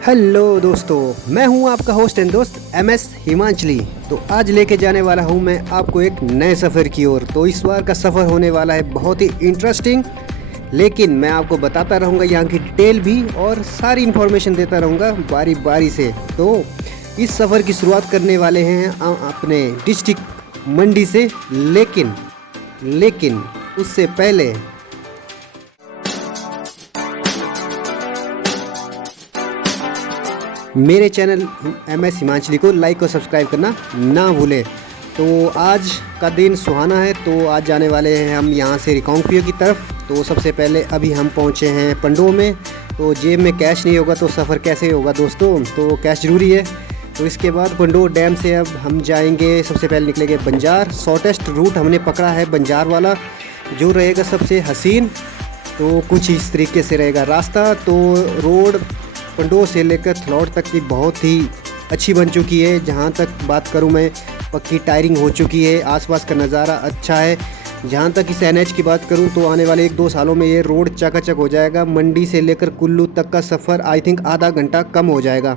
Hello दोस्तों, मैं हूं आपका होस्ट एंड दोस्त MS हिमांचली। तो आज लेके जाने वाला हूं मैं आपको एक नए सफ़र की ओर। तो इस बार का सफ़र होने वाला है बहुत ही इंटरेस्टिंग, लेकिन मैं आपको बताता रहूंगा यहाँ की डिटेल भी और सारी इन्फॉर्मेशन देता रहूंगा बारी बारी से। तो इस सफ़र की शुरुआत करने वाले हैं अपने डिस्ट्रिक्ट मंडी से, लेकिन उससे पहले मेरे चैनल MS हिमांचली को लाइक और सब्सक्राइब करना ना भूलें। तो आज का दिन सुहाना है, तो आज जाने वाले हैं हम यहाँ से रिकांगपिओ की तरफ। तो सबसे पहले अभी हम पहुँचे हैं पंडो में। तो जेब में कैश नहीं होगा तो सफ़र कैसे होगा दोस्तों, तो कैश ज़रूरी है। तो इसके बाद पंडो डैम से अब हम जाएंगे, सबसे पहले निकलेंगे बंजार। शॉर्टेस्ट रूट हमने पकड़ा है बंजार वाला, जो रहेगा सबसे हसीन। तो कुछ इस तरीके से रहेगा रास्ता। तो रोड पंडो से लेकर थलौट तक की बहुत ही अच्छी बन चुकी है। जहाँ तक बात करूँ मैं, पक्की टायरिंग हो चुकी है, आसपास का नज़ारा अच्छा है। जहाँ तक इस NH की बात करूँ तो आने वाले 1-2 सालों में ये रोड चकाचक हो जाएगा। मंडी से लेकर कुल्लू तक का सफ़र आई थिंक आधा घंटा कम हो जाएगा।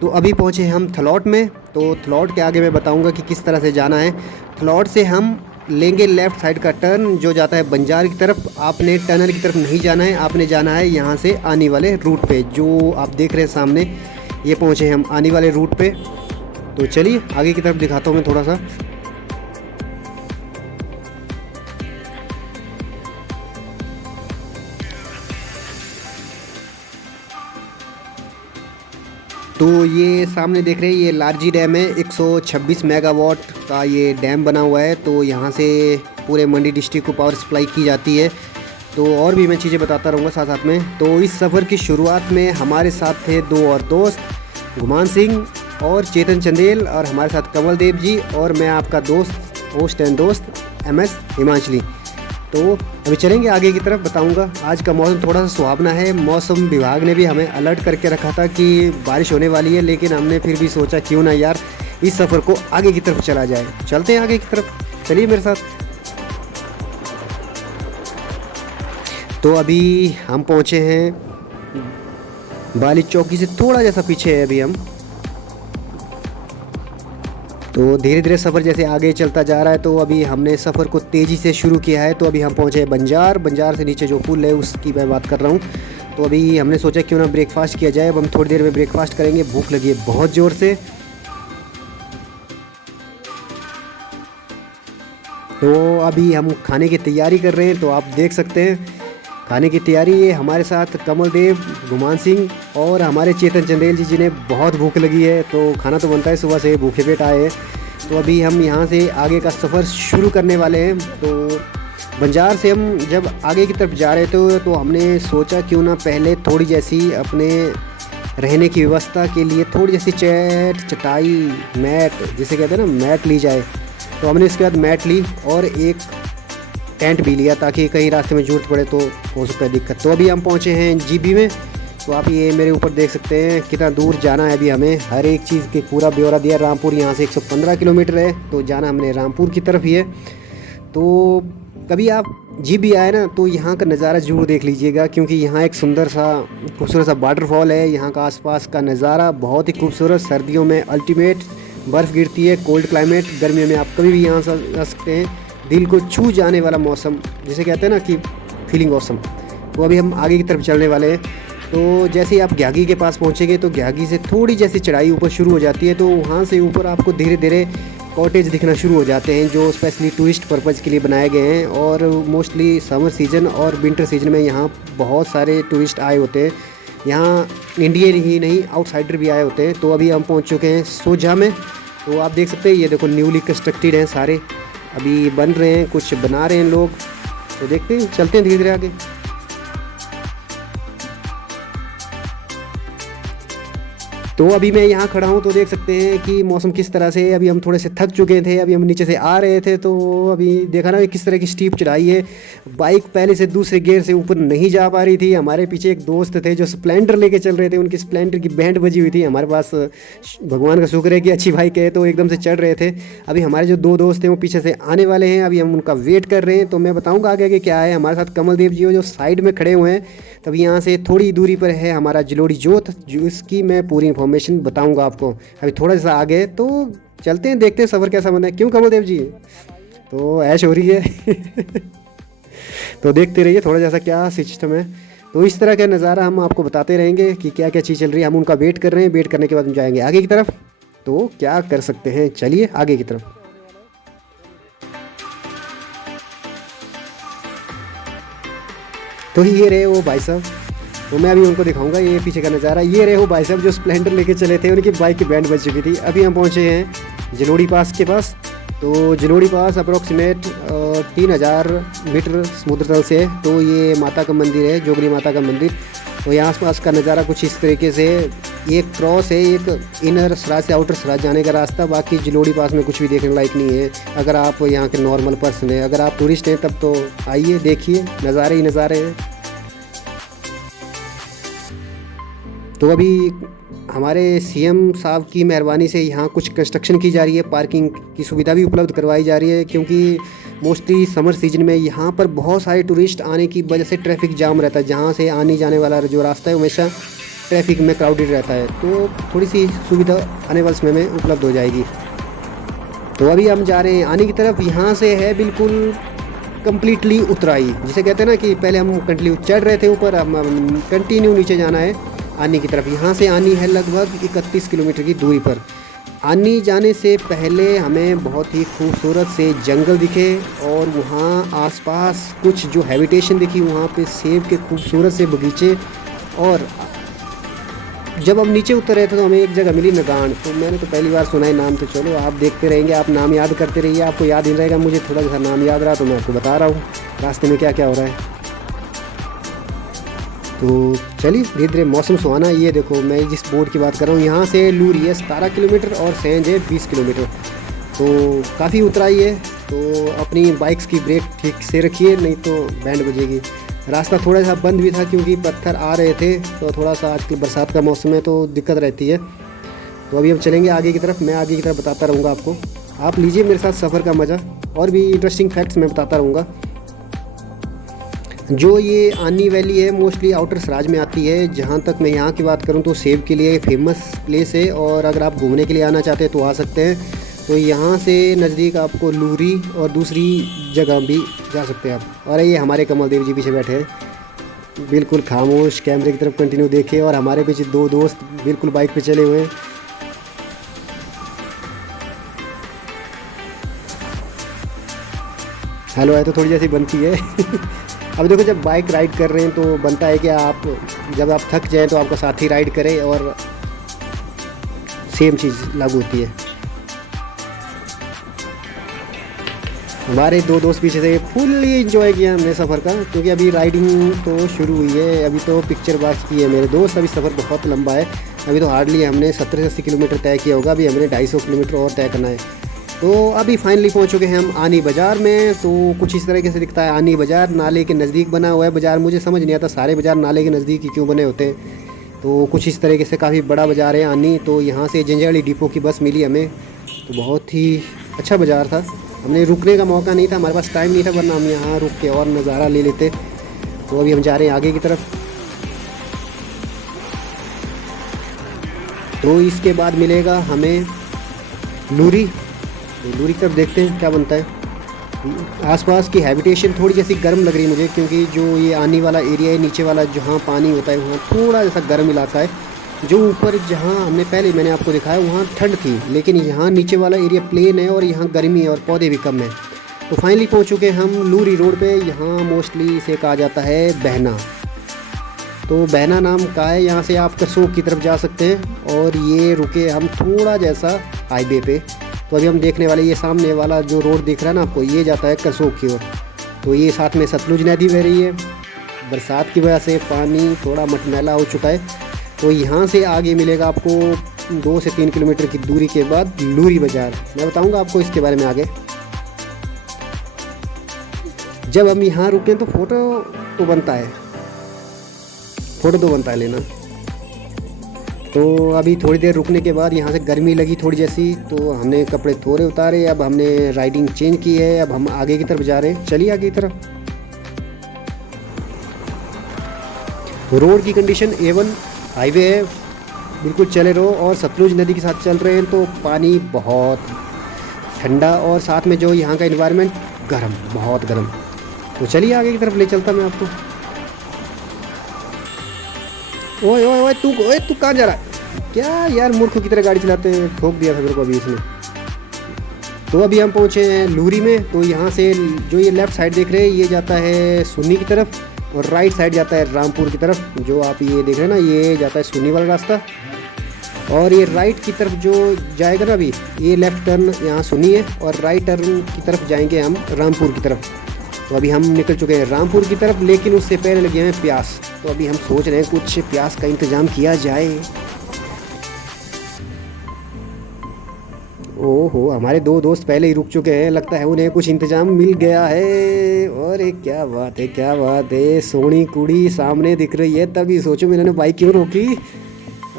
तो अभी पहुँचे हम थलौट में। तो थलौट के आगे मैं बताऊँगा कि किस तरह से जाना है। थलौट से हम लेंगे लेफ़्ट साइड का टर्न जो जाता है बंजार की तरफ। आपने टनल की तरफ नहीं जाना है, आपने जाना है यहाँ से आने वाले रूट पे, जो आप देख रहे हैं सामने। ये पहुँचे हम आने वाले रूट पे। तो चलिए आगे की तरफ दिखाता हूँ मैं थोड़ा सा। तो ये सामने देख रहे हैं, ये लारजी डैम है। 126 मेगावाट का ये डैम बना हुआ है। तो यहाँ से पूरे मंडी डिस्ट्रिक्ट को पावर सप्लाई की जाती है। तो और भी मैं चीज़ें बताता रहूँगा साथ साथ में। तो इस सफ़र की शुरुआत में हमारे साथ थे 2 और दोस्त, गुमान सिंह और चेतन चंदेल, और हमारे साथ कमल देव जी, और मैं आपका दोस्त होस्ट एंड दोस्त MS हिमांचली। तो अभी चलेंगे आगे की तरफ, बताऊंगा। आज का मौसम थोड़ा सा सुहावना है। मौसम विभाग ने भी हमें अलर्ट करके रखा था कि बारिश होने वाली है, लेकिन हमने फिर भी सोचा क्यों ना यार इस सफ़र को आगे की तरफ चला जाए। चलते हैं आगे की तरफ, चलिए मेरे साथ। तो अभी हम पहुँचे हैं बाली चौकी से थोड़ा जैसा पीछे है अभी हम। तो धीरे धीरे सफ़र जैसे आगे चलता जा रहा है, तो अभी हमने सफ़र को तेज़ी से शुरू किया है। तो अभी हम पहुँचे बंजार। बंजार से नीचे जो पुल है उसकी मैं बात कर रहा हूँ। तो अभी हमने सोचा क्यों ना ब्रेकफास्ट किया जाए। अब हम थोड़ी देर में ब्रेकफास्ट करेंगे, भूख लगी है बहुत ज़ोर से। तो अभी हम खाने की तैयारी कर रहे हैं। तो आप देख सकते हैं खाने की तैयारी। ये हमारे साथ कमल देव, गुमान सिंह और हमारे चेतन चंदेल जी, जिन्हें बहुत भूख लगी है। तो खाना तो बनता है, सुबह से भूखे पेट आए हैं। तो अभी हम यहाँ से आगे का सफ़र शुरू करने वाले हैं। तो बंजार से हम जब आगे की तरफ जा रहे थे तो हमने सोचा क्यों ना पहले थोड़ी जैसी अपने रहने की व्यवस्था के लिए थोड़ी जैसी चटाई, मैट जिसे कहते हैं ना, मैट ली जाए। तो हमने इसके बाद मैट ली और एक टेंट भी लिया, ताकि कहीं रास्ते में ज़रूरत पड़े तो हो सकता है दिक्कत। तो अभी हम पहुँचे हैं GB में। तो आप ये मेरे ऊपर देख सकते हैं कितना दूर जाना है अभी हमें। हर एक चीज़ के पूरा ब्यौरा दिया। रामपुर यहाँ से 115 किलोमीटर है, तो जाना हमने रामपुर की तरफ ही है। तो कभी आप GB आए ना तो यहाँ का नज़ारा ज़रूर देख लीजिएगा, क्योंकि यहाँ एक सुंदर सा खूबसूरत सा वाटरफॉल है। यहाँ का आसपास का नज़ारा बहुत ही खूबसूरत। सर्दियों में अल्टीमेट बर्फ़ गिरती है, कोल्ड क्लाइमेट। गर्मियों में आप कभी भी यहाँ से आ सकते हैं। दिल को छू जाने वाला मौसम, जिसे कहते हैं ना कि फीलिंग ऑसम। तो अभी हम आगे की तरफ चलने वाले हैं। तो जैसे ही आप घ्यागी के पास पहुँचेंगे तो घ्यागी से थोड़ी जैसी चढ़ाई ऊपर शुरू हो जाती है। तो वहाँ से ऊपर आपको धीरे धीरे कॉटेज दिखना शुरू हो जाते हैं, जो स्पेशली टूरिस्ट पर्पज़ के लिए बनाए गए हैं। और मोस्टली समर सीज़न और विंटर सीजन में यहाँ बहुत सारे टूरिस्ट आए होते हैं। यहाँ इंडियन ही नहीं, आउटसाइडर भी आए होते हैं। तो अभी हम पहुँच चुके हैं सोझा में। तो आप देख सकते हैं, ये देखो न्यूली कंस्ट्रक्टेड हैं सारे, अभी बन रहे हैं, कुछ बना रहे हैं लोग। तो देखते हैं, चलते हैं धीरे धीरे आगे। तो अभी मैं यहाँ खड़ा हूँ तो देख सकते हैं कि मौसम किस तरह से, अभी हम थोड़े से थक चुके थे, अभी हम नीचे से आ रहे थे तो अभी देखा ना किस तरह की स्टीप चढ़ाई है। बाइक पहले से दूसरे गियर से ऊपर नहीं जा पा रही थी। हमारे पीछे एक दोस्त थे जो स्प्लेंडर लेके चल रहे थे, उनकी स्प्लेंडर की बैंड बजी हुई थी। हमारे पास भगवान का शुक्र है कि अच्छी बाइक है तो एकदम से चढ़ रहे थे। अभी हमारे जो दो दोस्त हैं वो पीछे से आने वाले हैं, अभी हम उनका वेट कर रहे हैं। तो मैं बताऊँगा आगे आगे क्या है। हमारे साथ कमल देव जी हो जो साइड में खड़े हुए हैं। तभी यहाँ से थोड़ी दूरी पर है हमारा जलोड़ी जोत, जो इसकी मैं पूरी इन्फॉर्मेशन बताऊंगा आपको। अभी थोड़ा सा आगे तो चलते हैं, देखते हैं सफ़र कैसा बना है। क्यों कमल देव जी, तो ऐश हो रही है तो देखते रहिए थोड़ा जैसा क्या सिस्टम है। तो इस तरह का नज़ारा हम आपको बताते रहेंगे कि क्या क्या चीज़ चल रही है। हम उनका वेट कर रहे हैं, वेट करने के बाद हम जाएंगे आगे की तरफ। तो क्या कर सकते हैं, चलिए आगे की तरफ। तो ये रहे वो भाई साहब, तो मैं अभी उनको दिखाऊंगा ये पीछे का नज़ारा। ये रहे वो भाई साहब जो स्प्लेंडर लेके चले थे, उनकी बाइक की बैंड बज चुकी थी। अभी हम पहुंचे हैं जलोड़ी पास के पास। तो जलोड़ी पास अप्रोक्सीमेट 3000 मीटर समुद्र तल से है। तो ये माता का मंदिर है, जोगरी माता का मंदिर। तो यहाँ आस का नज़ारा कुछ इस तरीके से, एक क्रॉस है, एक इनर सराज से आउटर सराज जाने का रास्ता। बाकी जलोड़ी पास में कुछ भी देखने लायक नहीं है। अगर आप यहाँ के नॉर्मल पर्सन हैं, अगर आप टूरिस्ट हैं तब तो आइए देखिए, नज़ारे ही नज़ारे हैं। तो अभी हमारे सीएम साहब की मेहरबानी से यहाँ कुछ कंस्ट्रक्शन की जा रही है, पार्किंग की सुविधा भी उपलब्ध करवाई जा रही है। क्योंकि मोस्टली समर सीजन में यहाँ पर बहुत सारे टूरिस्ट आने की वजह से ट्रैफिक जाम रहता है। जहाँ से आने जाने वाला जो रास्ता है हमेशा ट्रैफिक में क्राउडेड रहता है। तो थोड़ी सी सुविधा आने वाले समय में उपलब्ध हो जाएगी। तो अभी हम जा रहे हैं आने की तरफ। यहाँ से है बिल्कुल कम्प्लीटली उतराई, जिसे कहते हैं ना कि पहले हम कंटिन्यू चढ़ रहे थे ऊपर, हम कंटिन्यू नीचे जाना है आनी की तरफ। यहाँ से आनी है लगभग 31 किलोमीटर की दूरी पर। आनी जाने से पहले हमें बहुत ही खूबसूरत से जंगल दिखे और वहाँ आसपास कुछ जो हैबिटेशन दिखी, वहाँ पे सेब के खूबसूरत से बगीचे। और जब हम नीचे उतर रहे थे तो हमें एक जगह मिली नगान। तो मैंने तो पहली बार सुना है नाम, तो चलो आप देखते रहेंगे, आप नाम याद करते रहिए, आपको याद ही रहेगा। मुझे थोड़ा सा नाम याद रहा तो मैं आपको बता रहा हूँ रास्ते में क्या क्या हो रहा है। तो चलिए धीरे धीरे, मौसम सुहाना। ये देखो मैं जिस बोर्ड की बात कर रहा हूँ, यहाँ से लूरी है 17 किलोमीटर और सेंज है 20 किलोमीटर। तो काफ़ी उतराई है। तो अपनी बाइक्स की ब्रेक ठीक से रखिए, नहीं तो बैंड बजेगी। रास्ता थोड़ा सा बंद भी था क्योंकि पत्थर आ रहे थे। तो थोड़ा सा आजकल बरसात का मौसम है तो दिक्कत रहती है। तो अभी हम चलेंगे आगे की तरफ, मैं आगे की तरफ बताता रहूँगा आपको। आप लीजिए मेरे साथ सफ़र का मज़ा, और भी इंटरेस्टिंग फैक्ट्स मैं बताता रहूँगा। जो ये आनी वैली है मोस्टली आउटर सराज में आती है। जहाँ तक मैं यहाँ की बात करूँ तो सेब के लिए फेमस प्लेस है, और अगर आप घूमने के लिए आना चाहते हैं तो आ सकते हैं। तो यहाँ से नज़दीक आपको लूरी और दूसरी जगह भी जा सकते हैं आप। और ये हमारे कमल देव जी पीछे बैठे हैं, बिल्कुल खामोश, कैमरे की तरफ कंटिन्यू देखे। और हमारे पीछे दो दोस्त बिल्कुल बाइक पे चले हुए हैं। हेलो है तो थोड़ी जैसी बनती है अब देखो जब बाइक राइड कर रहे हैं तो बनता है कि आप जब आप थक जाएं तो आपका साथी राइड करे, और सेम चीज़ लागू होती है। हमारे दो दोस्त पीछे से फुल्ली इंजॉय किया हमने सफ़र का, क्योंकि अभी राइडिंग तो शुरू हुई है, अभी तो पिक्चर बात की है मेरे दोस्त। अभी सफ़र बहुत लंबा है, अभी तो हार्डली हमने 70 से 80 किलोमीटर तय किया होगा। अभी हमने 250 किलोमीटर और तय करना है। तो अभी फाइनली पहुंच चुके हैं हम आनी बाज़ार में। तो कुछ इस तरीके से दिखता है आनी बाज़ार, नाले के नज़दीक बना हुआ है बाज़ार। मुझे समझ नहीं आता सारे बाज़ार नाले के नज़दीक ही क्यों बने होते हैं। तो कुछ इस तरीके से काफ़ी बड़ा बाज़ार है आनी। तो यहाँ से जंजैली डिपो की बस मिली हमें, तो बहुत ही अच्छा बाज़ार था। हमने रुकने का मौका नहीं था, हमारे पास टाइम नहीं था, वरना हम यहाँ रुक के और नज़ारा ले लेते। तो अभी हम जा रहे हैं आगे की तरफ। तो इसके बाद मिलेगा हमें लूरी। तो लूरी की तरफ देखते हैं क्या बनता है। आसपास की हैबिटेशन थोड़ी जैसी गर्म लग रही है मुझे, क्योंकि जो ये आने वाला एरिया है नीचे वाला जहाँ पानी होता है वहाँ थोड़ा जैसा गर्म इलाका है। जो ऊपर जहाँ हमने पहले मैंने आपको दिखाया वहाँ ठंड थी, लेकिन यहाँ नीचे वाला एरिया प्लेन है और यहाँ गर्मी है और पौधे भी कम हैं। तो फाइनली पहुँच चुके हैं हम लूरी रोड पे। यहाँ मोस्टली इसे कहा जाता है बहना। तो बहना नाम का है। यहाँ से आप करसोग की तरफ जा सकते हैं, और ये रुके हम थोड़ा जैसा हाईवे पे। तो अभी हम देखने वाले ये सामने वाला जो रोड दिख रहा है ना आपको, ये जाता है करसोग की ओर। तो ये साथ में सतलुज नदी बह रही है। बरसात की वजह से पानी थोड़ा मटमैला हो चुका है। तो यहाँ से आगे मिलेगा आपको 2 से 3 किलोमीटर की दूरी के बाद लूरी बाज़ार। मैं बताऊँगा आपको इसके बारे में आगे। जब हम यहाँ रुकें तो फ़ोटो तो बनता है लेना। तो अभी थोड़ी देर रुकने के बाद यहाँ से गर्मी लगी थोड़ी जैसी, तो हमने कपड़े थोड़े उतारे। अब हमने राइडिंग चेंज की है, अब हम आगे की तरफ जा रहे हैं। चलिए आगे की तरफ। रोड की कंडीशन A1 हाईवे है, बिल्कुल चले रहो। और सतलुज नदी के साथ चल रहे हैं तो पानी बहुत ठंडा, और साथ में जो यहाँ का एनवायरनमेंट गर्म, बहुत गर्म। तो चलिए आगे की तरफ ले चलता मैं आपको। ओए ओए ओए तू कहाँ जा रहा है? क्या यार मूर्खों की तरह गाड़ी चलाते हैं, ठोक दिया था मेरे को अभी इसने। तो अभी हम पहुँचे हैं लूरी में। तो यहाँ से जो ये लेफ़्ट साइड देख रहे हैं ये जाता है सुन्नी की तरफ, और राइट साइड जाता है रामपुर की तरफ। जो आप ये देख रहे हैं ना, ये जाता है सुन्नी वाला रास्ता। और ये राइट की तरफ जो जाएगा ना, अभी ये लेफ़्ट टर्न यहाँ सुन्नी है, और राइट टर्न की तरफ जाएंगे हम रामपुर की तरफ। तो अभी हम निकल चुके हैं रामपुर की तरफ, लेकिन उससे पहले लगे हैं प्यास। तो अभी हम सोच रहे हैं कुछ प्यास का इंतज़ाम किया जाए। ओहो, हमारे 2 दोस्त पहले ही रुक चुके हैं, लगता है उन्हें कुछ इंतज़ाम मिल गया है। और क्या बात है, क्या बात है। सोनी कुड़ी सामने दिख रही है, तभी सोचो मैंने बाइक क्यों रोकी।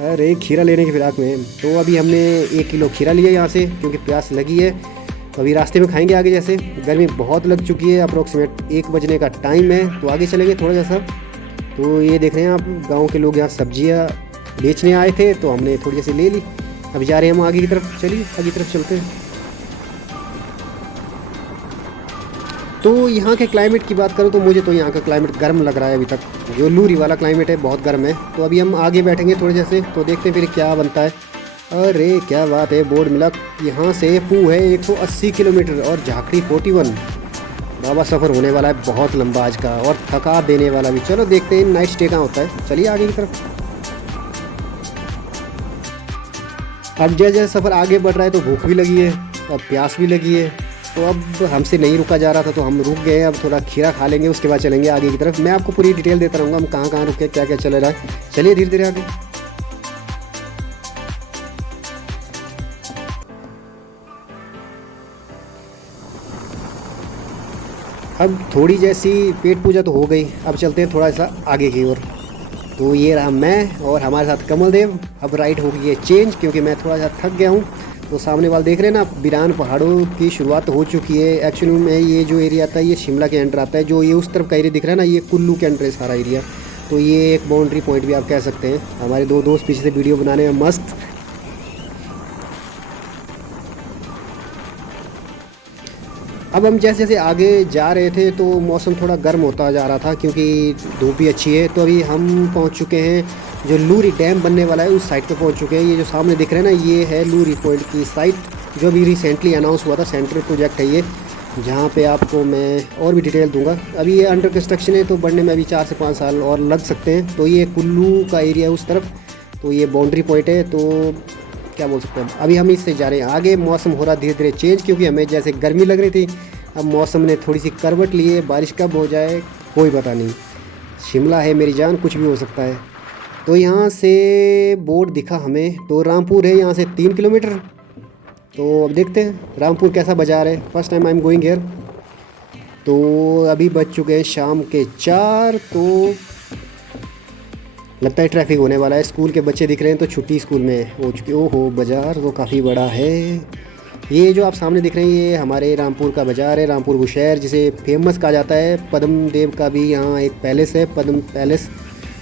अरे खीरा लेने की फिराक में। तो अभी हमने 1 किलो खीरा लिया यहाँ से, क्योंकि प्यास लगी है। तो अभी रास्ते में खाएंगे आगे। जैसे गर्मी बहुत लग चुकी है, अप्रोक्सीमेट 1 बजने का टाइम है, तो आगे चलेंगे थोड़ा जैसा। तो ये देख रहे हैं आप, गांव के लोग यहाँ सब्जियाँ बेचने आए थे, तो हमने थोड़ी जैसे ले ली। अभी जा रहे हैं हम आगे की तरफ। चलिए आगे की तरफ चलते हैं। तो यहाँ के क्लाइमेट की बात करूँ तो मुझे तो यहाँ का क्लाइमेट गर्म लग रहा है अभी तक। जो लूरी वाला क्लाइमेट है बहुत गर्म है। तो अभी हम आगे बैठेंगे थोड़े जैसे, तो देखते हैं फिर क्या बनता है। अरे क्या बात है, बोर्ड मिला। यहाँ से पू है 180 किलोमीटर और झाकड़ी 41। बाबा सफ़र होने वाला है बहुत लंबा आज का, और थका देने वाला भी। चलो देखते हैं नाइट स्टे कहाँ होता है। चलिए आगे की तरफ। अब जैसे जैसे सफ़र आगे बढ़ रहा है तो भूख भी लगी है और प्यास भी लगी है। तो अब हमसे नहीं रुका जा रहा था, तो हम रुक गए। अब थोड़ा खीरा खा लेंगे, उसके बाद चलेंगे आगे की तरफ। मैं आपको पूरी डिटेल देता रहूँगा, हम कहाँ कहाँ रुके, क्या क्या चल रहा है। चलिए धीरे धीरे आगे। अब थोड़ी जैसी पेट पूजा तो हो गई, अब चलते हैं थोड़ा सा आगे की ओर। तो ये रहा मैं और हमारे साथ कमल देव। अब राइड हो गई है चेंज, क्योंकि मैं थोड़ा सा थक गया हूँ। तो सामने वाले देख रहे हैं ना, बिरान पहाड़ों की शुरुआत हो चुकी है। एक्चुअली में ये जो एरिया आता है ये शिमला के अंडर आता है। जो ये उस तरफ का एरिया दिख रहा है ना, ये कुल्लू के अंडर है सारा एरिया। तो ये एक बाउंड्री पॉइंट भी आप कह सकते हैं। हमारे 2 दोस्त पीछे से वीडियो बनाने में मस्त। अब हम जैसे जैसे आगे जा रहे थे तो मौसम थोड़ा गर्म होता जा रहा था, क्योंकि धूप भी अच्छी है। तो अभी हम पहुंच चुके हैं जो लूरी डैम बनने वाला है उस साइड पे पहुंच चुके हैं। ये जो सामने दिख रहे हैं ना, ये है लूरी पॉइंट की साइट, जो अभी रिसेंटली अनाउंस हुआ था। सेंट्रल प्रोजेक्ट है ये, जहाँ पे आपको मैं और भी डिटेल दूंगा। अभी ये अंडर कंस्ट्रक्शन है, तो बनने में अभी 4 से 5 साल और लग सकते हैं। तो ये कुल्लू का एरिया है उस तरफ। तो ये बाउंड्री पॉइंट है, तो क्या बोल सकते हैं। अभी हम इससे जा रहे हैं आगे। मौसम हो रहा धीरे धीरे चेंज, क्योंकि हमें जैसे गर्मी लग रही थी, अब मौसम ने थोड़ी सी करवट ली है। बारिश कब हो जाए कोई पता नहीं। शिमला है मेरी जान, कुछ भी हो सकता है। तो यहाँ से बोर्ड दिखा हमें, तो रामपुर है यहाँ से 3 किलोमीटर। तो अब देखते हैं रामपुर कैसा बाज़ार है। First time I am going here. तो अभी बज चुके हैं शाम के 4। तो लगता है ट्रैफिक होने वाला है। स्कूल के बच्चे दिख रहे हैं, तो छुट्टी स्कूल में हो चुकी। ओहो, बाज़ार तो काफ़ी बड़ा है। ये जो आप सामने दिख रहे हैं ये हमारे रामपुर का बाज़ार है। रामपुर बुशहर जिसे फेमस कहा जाता है। पद्म देव का भी यहाँ एक पैलेस है, पद्म पैलेस।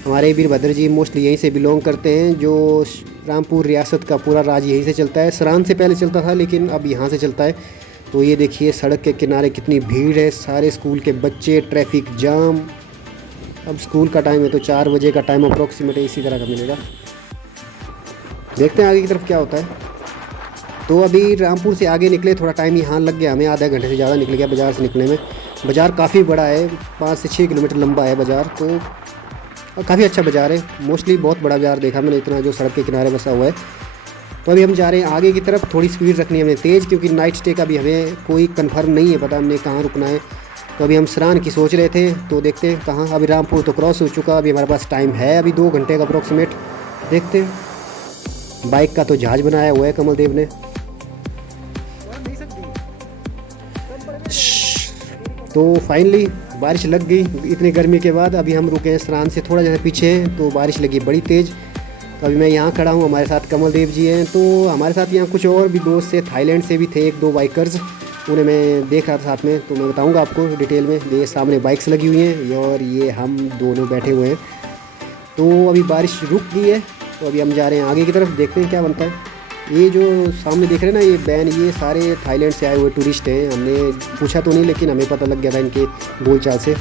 हमारे वीरभद्र जी मोस्टली यहीं से बिलोंग करते हैं। जो रामपुर रियासत का पूरा राज यहीं से चलता है। सरान से पहले चलता था, लेकिन अब यहाँ से चलता है। तो ये देखिए सड़क के किनारे कितनी भीड़ है, सारे स्कूल के बच्चे, ट्रैफिक जाम। अब स्कूल का टाइम है, तो 4 बजे का टाइम अप्रोक्सीमेट इसी तरह का मिलेगा। देखते हैं आगे की तरफ क्या होता है। तो अभी रामपुर से आगे निकले, थोड़ा टाइम यहाँ लग गया हमें, आधा घंटे से ज़्यादा निकल गया बाज़ार से निकलने में। बाज़ार काफ़ी बड़ा है, 5 से 6 किलोमीटर लंबा है बाज़ार। तो काफ़ी अच्छा बाज़ार है। मोस्टली बहुत बड़ा बाज़ार देखा मैंने, इतना जो सड़क के किनारे बसा हुआ है। तो अभी हम जा रहे हैं आगे की तरफ। थोड़ी स्पीड रखनी है हमने तेज़, क्योंकि नाइट स्टे का भी हमें कोई कंफर्म नहीं है पता हमने कहाँ रुकना है। तो अभी हम सरान की सोच रहे थे, तो देखते हैं कहाँ। अभी रामपुर तो क्रॉस हो चुका, अभी हमारे पास टाइम है अभी 2 घंटे का अप्रोक्सीमेट। देखते हैं, बाइक का तो जहाज बनाया हुआ है कमल देव ने। तो फाइनली बारिश लग गई इतनी गर्मी के बाद। अभी हम रुके हैं स्नान से थोड़ा जैसे पीछे हैं, तो बारिश लगी बड़ी तेज़। तो अभी मैं यहाँ खड़ा हूँ, हमारे साथ कमल देव जी हैं। तो हमारे साथ यहाँ कुछ और भी दोस्त थे, थाईलैंड से भी थे एक दो बाइकर्स, उन्हें मैं देख रहा था साथ में। तो मैं बताऊँगा आपको डिटेल में। ये सामने बाइक्स लगी हुई हैं और ये हम दोनों बैठे हुए हैं। तो अभी बारिश रुक गई है, तो अभी हम जा रहे हैं आगे की तरफ, देखते हैं क्या बनता है। ये जो सामने देख रहे हैं ना ये बैन, ये सारे थाईलैंड से आए हुए टूरिस्ट हैं। हमने पूछा तो नहीं, लेकिन हमें पता लग गया था इनके बोलचाल से।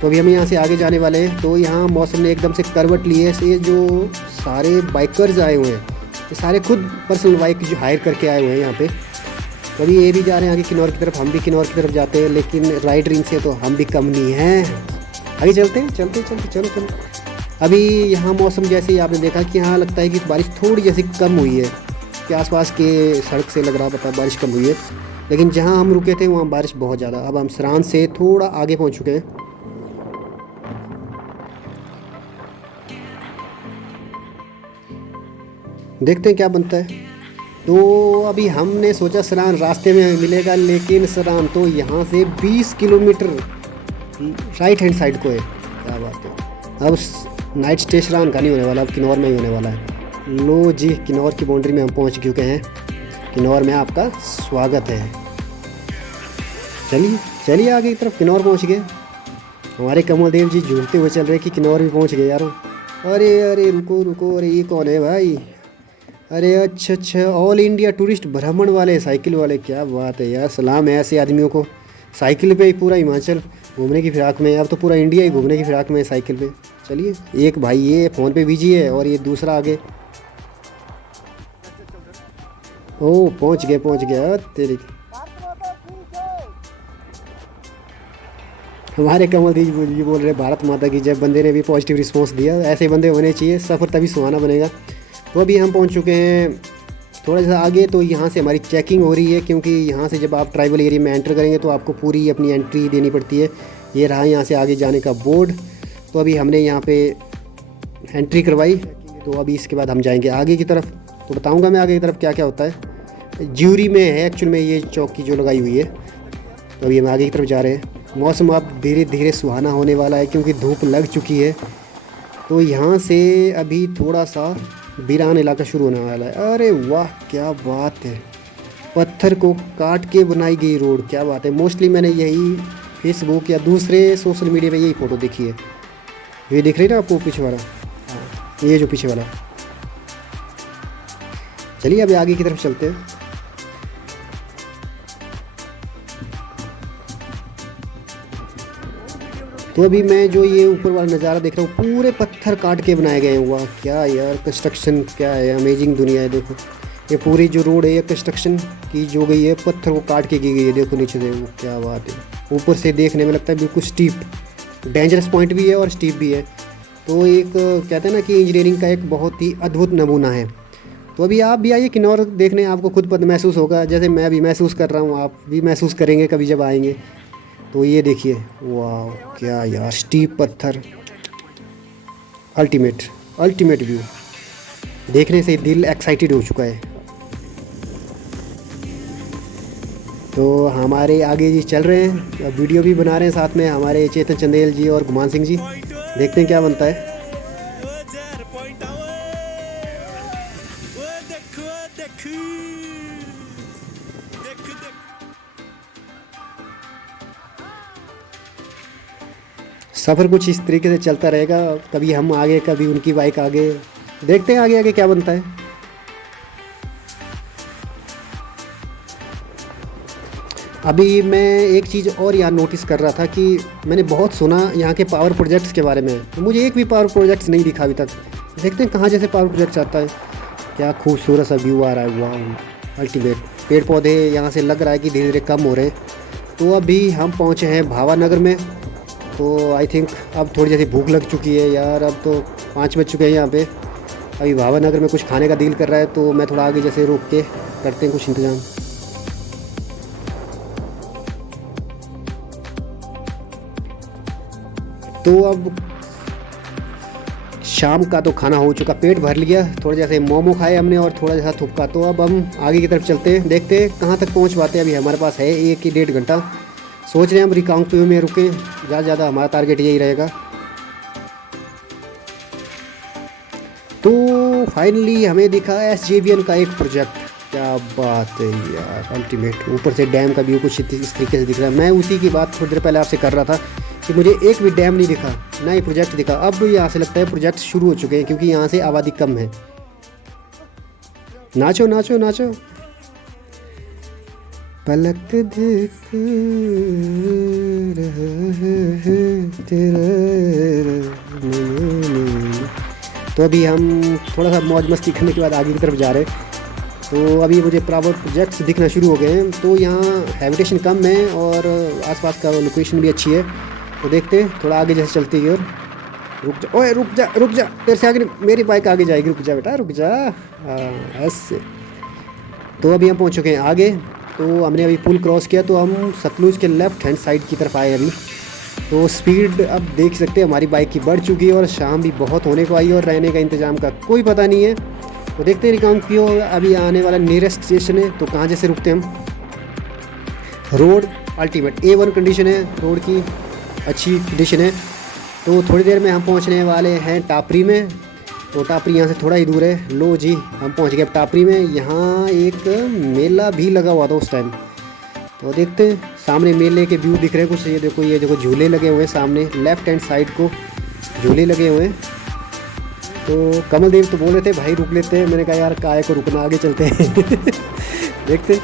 तो अभी हम यहाँ से आगे जाने वाले हैं। तो यहाँ मौसम ने एकदम से करवट ली है। ये जो सारे बाइकर्स आए हुए हैं, ये सारे खुद पर्सनल बाइक जो हायर करके आए हुए हैं यहाँ पे। तो अभी ये भी जा रहे हैं आगे किन्नौर की तरफ, हम भी किन्नौर की तरफ जाते हैं, लेकिन राइडर इनसे तो हम भी कम नहीं हैं। आगे चलते हैं, चलते चलते चलो चलो। अभी यहाँ मौसम जैसे ही आपने देखा कि यहाँ लगता है कि बारिश थोड़ी जैसी कम हुई है, के आसपास के सड़क से लग रहा पता बारिश कम हुई है। लेकिन जहाँ हम रुके थे वहाँ बारिश बहुत ज़्यादा। अब हम सरान से थोड़ा आगे पहुँच चुके हैं। देखते हैं क्या बनता है। तो अभी हमने सोचा सरान रास्ते में मिलेगा, लेकिन सरान तो यहाँ से 20 किलोमीटर राइट हैंड साइड को है। क्या बात है। अब नाइट स्टे सरान का नहीं होने वाला, अब किन्नौर में ही होने वाला है। लो जी, किन्नौर की बाउंड्री में हम पहुँच चुके हैं। किन्नौर में आपका स्वागत है। चलिए चलिए आगे की तरफ, किन्नौर पहुँच गए। हमारे कमल देव जी झूमते हुए चल रहे कि किन्नौर भी पहुँच गए यारो। अरे अरे रुको रुको, अरे ये कौन है भाई। अरे अच्छा अच्छा, ऑल इंडिया टूरिस्ट भ्रमण वाले, साइकिल वाले। क्या बात है यार, सलाम है ऐसे आदमियों को। साइकिल पे ही पूरा हिमाचल घूमने की फिराक में, अब तो पूरा इंडिया ही घूमने की फिराक में है साइकिल पे। चलिए, एक भाई ये फ़ोन पे बिजी है और ये दूसरा आगे। ओ पहुंच गया तेरी। हमारे कमल दी जी बोल रहे भारत माता की जय। बंदे ने भी पॉजिटिव रिस्पांस दिया। ऐसे बंदे होने चाहिए, सफ़र तभी सुहाना बनेगा। तो अभी हम पहुंच चुके हैं थोड़ा सा आगे। तो यहाँ से हमारी चेकिंग हो रही है, क्योंकि यहाँ से जब आप ट्राइबल एरिया में एंटर करेंगे तो आपको पूरी अपनी एंट्री देनी पड़ती है। ये रहा यहाँ से आगे जाने का बोर्ड। तो अभी हमने यहाँ पे एंट्री करवाई। तो अभी इसके बाद हम जाएंगे आगे की तरफ। तो बताऊँगा मैं आगे की तरफ क्या क्या होता है। ज्यूरी में है एक्चुअल में ये चौकी जो लगाई हुई है। तो अभी हम आगे की तरफ जा रहे हैं। मौसम अब धीरे धीरे सुहाना होने वाला है, क्योंकि धूप लग चुकी है। तो यहाँ से अभी थोड़ा सा वीरान इलाका शुरू होने वाला है। अरे वाह क्या बात है, पत्थर को काट के बनाई गई रोड। क्या बात है। मोस्टली मैंने यही फेसबुक या दूसरे सोशल मीडिया पे यही फ़ोटो देखी है। ये दिख रही ना आपको पीछे वाला, हाँ ये जो पीछे वाला। चलिए अभी आगे की तरफ चलते हैं। तो अभी मैं जो ये ऊपर वाला नज़ारा देख रहा हूँ, पूरे पत्थर काट के बनाए गए हैं। वाह क्या यार, कंस्ट्रक्शन क्या है, अमेजिंग दुनिया है। देखो ये पूरी जो रोड है ये कंस्ट्रक्शन की जो गई है, पत्थर को काट के की गई है। देखो नीचे से, वो क्या बात है। ऊपर से देखने में लगता है बिल्कुल स्टीप, डेंजरस पॉइंट भी है और स्टीप भी है। तो एक कहते हैं ना कि इंजीनियरिंग का एक बहुत ही अद्भुत नमूना है। तो अभी आप भी आइए किन्नौर देखने, आपको खुद पता महसूस होगा, जैसे मैं भी महसूस कर रहा हूँ, आप भी महसूस करेंगे कभी जब आएंगे। तो ये देखिए, वाह क्या यार, स्टीप पत्थर, अल्टीमेट व्यू। देखने से दिल एक्साइटेड हो चुका है। तो हमारे आगे जी चल रहे हैं, वीडियो भी बना रहे हैं साथ में हमारे चेतन चंदेल जी और गुमान सिंह जी। देखते हैं क्या बनता है। सफ़र कुछ इस तरीके से चलता रहेगा, कभी हम आगे कभी उनकी बाइक आगे। देखते हैं आगे आगे क्या बनता है। अभी मैं एक चीज़ और यहाँ नोटिस कर रहा था कि मैंने बहुत सुना यहाँ के पावर प्रोजेक्ट्स के बारे में, तो मुझे एक भी पावर प्रोजेक्ट्स नहीं दिखा अभी तक। देखते हैं कहाँ जैसे पावर प्रोजेक्ट्स आता है। क्या खूबसूरत सा व्यू आ रहा है, वाह अल्टीमेट। पेड़ पौधे यहाँ से लग रहा है कि धीरे धीरे कम हो रहे हैं। तो अभी हम पहुँचे हैं भावानगर में। तो आई थिंक अब थोड़ी जैसी भूख लग चुकी है यार, अब तो 5 बज चुके हैं यहाँ पे। अभी भावानगर में कुछ खाने का दिल कर रहा है, तो मैं थोड़ा आगे जैसे रुक के करते हैं कुछ इंतज़ाम। तो अब शाम का तो खाना हो चुका, पेट भर लिया, थोड़ा जैसे मोमो खाए हमने और थोड़ा जैसा थुपका। तो अब हम आगे की तरफ चलते हैं, देखते हैं कहाँ तक पहुँच पाते हैं। अभी हमारे पास है 1 या 1.5 घंटा। सोच रहे हैं हम रिकांगपिओ में रुकें, ज़्यादा से ज़्यादा हमारा टारगेट यही रहेगा। तो फाइनली हमें दिखा SJVN का एक प्रोजेक्ट। क्या बात है यार, अल्टीमेट। ऊपर से डैम का व्यू कुछ इस तरीके से दिख रहा है। मैं उसी की बात थोड़ी देर पहले आपसे कर रहा था कि मुझे एक भी डैम नहीं दिखा, ना ही प्रोजेक्ट दिखा। अब यहाँ से लगता है प्रोजेक्ट शुरू हो चुके हैं, क्योंकि यहाँ से आबादी कम है। नाचो नाचो नाचो, पलक देख तेरा। तो अभी हम थोड़ा सा मौज मस्ती करने के बाद आगे की तरफ जा रहे हैं। तो अभी मुझे प्रॉपर प्रोजेक्ट्स दिखना शुरू हो गए हैं। तो यहाँ हैबिटेशन कम है और आसपास का लोकेशन भी अच्छी है। तो देखते हैं थोड़ा आगे जैसे चलते ही। और रुक जा, ओए रुक जा रुक जा, तेरे से आगे मेरी बाइक आगे जाएगी, रुक जा बेटा रुक जा। ऐसे। तो अभी हम पहुँच चुके हैं आगे। तो हमने अभी पुल क्रॉस किया, तो हम सतलुज के लेफ्ट हैंड साइड की तरफ आए अभी। तो स्पीड अब देख सकते हैं हमारी बाइक की बढ़ चुकी है और शाम भी बहुत होने को आई है और रहने का इंतज़ाम का कोई पता नहीं है। तो देखते हैं रिकांगपिओ अभी आने वाला नियरेस्ट स्टेशन है, तो कहाँ जैसे रुकते हैं हम। रोड अल्टीमेट A1 कंडीशन है, रोड की अच्छी कंडीशन है। तो थोड़ी देर में हम पहुँचने वाले हैं टापरी में। तो टापरी यहाँ से थोड़ा ही दूर है। लो जी, हम पहुँच गए टापरी में। यहाँ एक मेला भी लगा हुआ था उस टाइम। तो देखते हैं, सामने मेले के व्यू दिख रहे हैं कुछ। ये देखो, ये देखो झूले लगे हुए हैं सामने लेफ्ट हैंड साइड को, झूले लगे हुए हैं। तो कमल देव तो बोल रहे थे भाई रुक लेते हैं, मैंने कहा यार काहे को रुकना, आगे चलते हैं। देखते,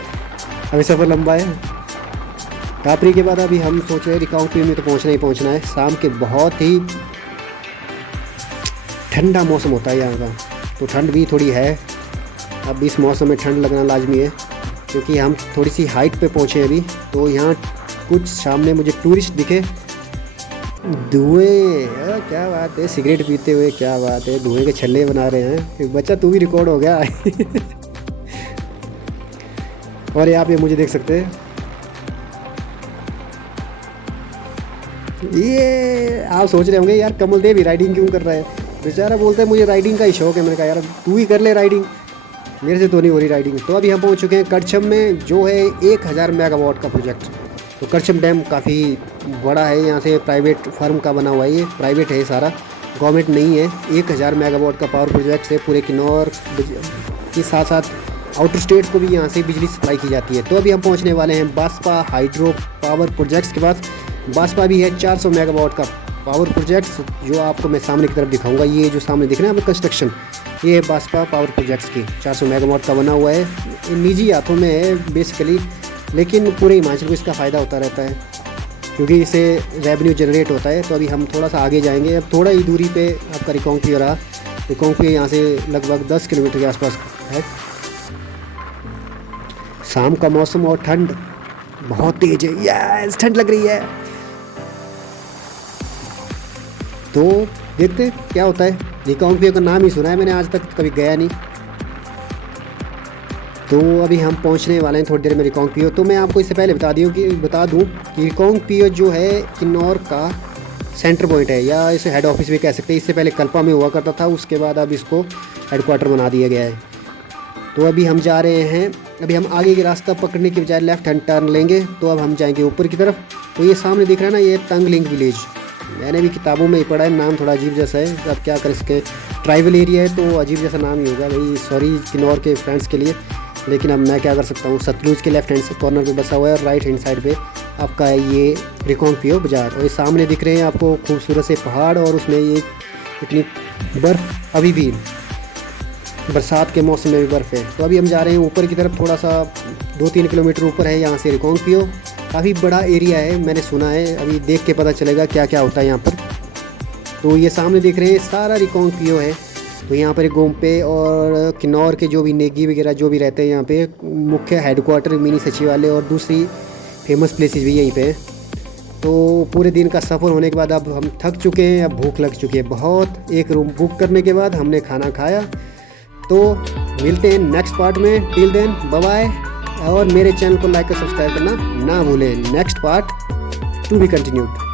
अभी सफ़र लंबा है। टापरी के बाद अभी हम सोच रहे हैं रिकांगपिओ में तो पहुंचना ही पहुंचना है। शाम के बहुत ही ठंडा मौसम होता है यहाँ का, तो ठंड भी थोड़ी है। अब इस मौसम में ठंड लगना लाजमी है, क्योंकि हम थोड़ी सी हाइट पे पहुँचे अभी। तो यहाँ कुछ सामने मुझे टूरिस्ट दिखे, धुएं, क्या बात है, सिगरेट पीते हुए, क्या बात है, धुएं के छल्ले बना रहे हैं। बच्चा तू भी रिकॉर्ड हो गया। और यहाँ पे मुझे देख सकते हैं, ये आप सोच रहे होंगे यार कमल देव ही राइडिंग क्यों कर रहा है। बेचारा बोलता है मुझे राइडिंग का ही शौक है। मैंने कहा यार तू ही कर ले राइडिंग, मेरे से तो नहीं हो रही राइडिंग। तो अभी हम पहुँच चुके हैं करछम में, जो है 1000 मेगावाट का प्रोजेक्ट। तो करछम डैम काफ़ी बड़ा है, यहाँ से प्राइवेट फर्म का बना हुआ है, ये प्राइवेट है सारा, गवर्नमेंट नहीं है। 1000 मेगावाट का पावर प्रोजेक्ट से पूरे किन्नौर के साथ साथ आउटर स्टेट को भी यहाँ से बिजली सप्लाई की जाती है। तो अभी हम पहुँचने वाले हैं बास्पा हाइड्रो पावर प्रोजेक्ट्स के पास। बास्पा भी है 400 मेगावाट का पावर प्रोजेक्ट्स, जो आपको मैं सामने की तरफ दिखाऊंगा। ये जो सामने दिख रहा है हमें कंस्ट्रक्शन, ये है बास्पा पावर प्रोजेक्ट्स की, 400 मेगावाट का बना हुआ है। निजी हाथों में है बेसिकली, लेकिन पूरे हिमाचल को इसका फ़ायदा होता रहता है, क्योंकि इससे रेवेन्यू जनरेट होता है। तो अभी हम थोड़ा सा आगे जाएंगे। अब थोड़ा ही दूरी पे आपका रिकांगपिओ रहा। रिकांगपिओ यहाँ से लगभग 10 किलोमीटर के आसपास है। शाम का मौसम और ठंड बहुत तेज है, यस ठंड लग रही है। तो देखते क्या होता है। रिकांगपिओ का नाम ही सुना है मैंने, आज तक कभी गया नहीं। तो अभी हम पहुंचने वाले हैं थोड़ी देर में रिकांगपिओ। तो मैं आपको इससे पहले बता दूं कि रिकांगपिओ जो है किन्नौर का सेंटर पॉइंट है, या इसे हेड ऑफिस भी कह सकते हैं। इससे पहले कल्पा में हुआ करता था, उसके बाद अब इसको हेडक्वार्टर बना दिया गया है। तो अभी हम जा रहे हैं, अभी हम आगे के रास्ता पकड़ने के बजाय लेफ्ट हैंड टर्न लेंगे। तो अब हम जाएंगे ऊपर की तरफ। तो ये सामने दिख रहा है ना, ये तंगलिंग विलेज, मैंने भी किताबों में ही पढ़ा है, नाम थोड़ा अजीब जैसा है। अब क्या कर सके, ट्राइबल एरिया है तो अजीब जैसा नाम ही होगा भाई, सॉरी किन्नौर के फ्रेंड्स के लिए, लेकिन अब मैं क्या कर सकता हूँ। सतलुज के लेफ्ट हैंड से कॉर्नर पे बसा हुआ है और राइट हैंड साइड पे आपका है ये रिकांगपिओ बाजार। और ये सामने दिख रहे हैं आपको खूबसूरत से पहाड़, और उसमें ये इतनी बर्फ़, अभी भी बरसात के मौसम में भी बर्फ़ है। तो अभी हम जा रहे हैं ऊपर की तरफ, थोड़ा सा 2-3 किलोमीटर ऊपर है यहाँ से रिकांगपिओ। काफ़ी बड़ा एरिया है मैंने सुना है, अभी देख के पता चलेगा क्या क्या होता है यहाँ पर। तो ये सामने देख रहे हैं सारा रिकांगपिओ है। तो यहाँ पर गोमपे और किन्नौर के जो भी नेगी वगैरह जो भी रहते हैं यहाँ पे, मुख्य हेडक्वार्टर मिनी सचिवालय और दूसरी फेमस प्लेसेस भी यहीं पे हैं। तो पूरे दिन का सफ़र होने के बाद अब हम थक चुके हैं, अब भूख लग चुकी है बहुत। एक रूम बुक करने के बाद हमने खाना खाया। तो मिलते हैं नेक्स्ट पार्ट में, टिल देन बाय बाय। और मेरे चैनल को लाइक और सब्सक्राइब करना ना भूलें। Next part to be continued.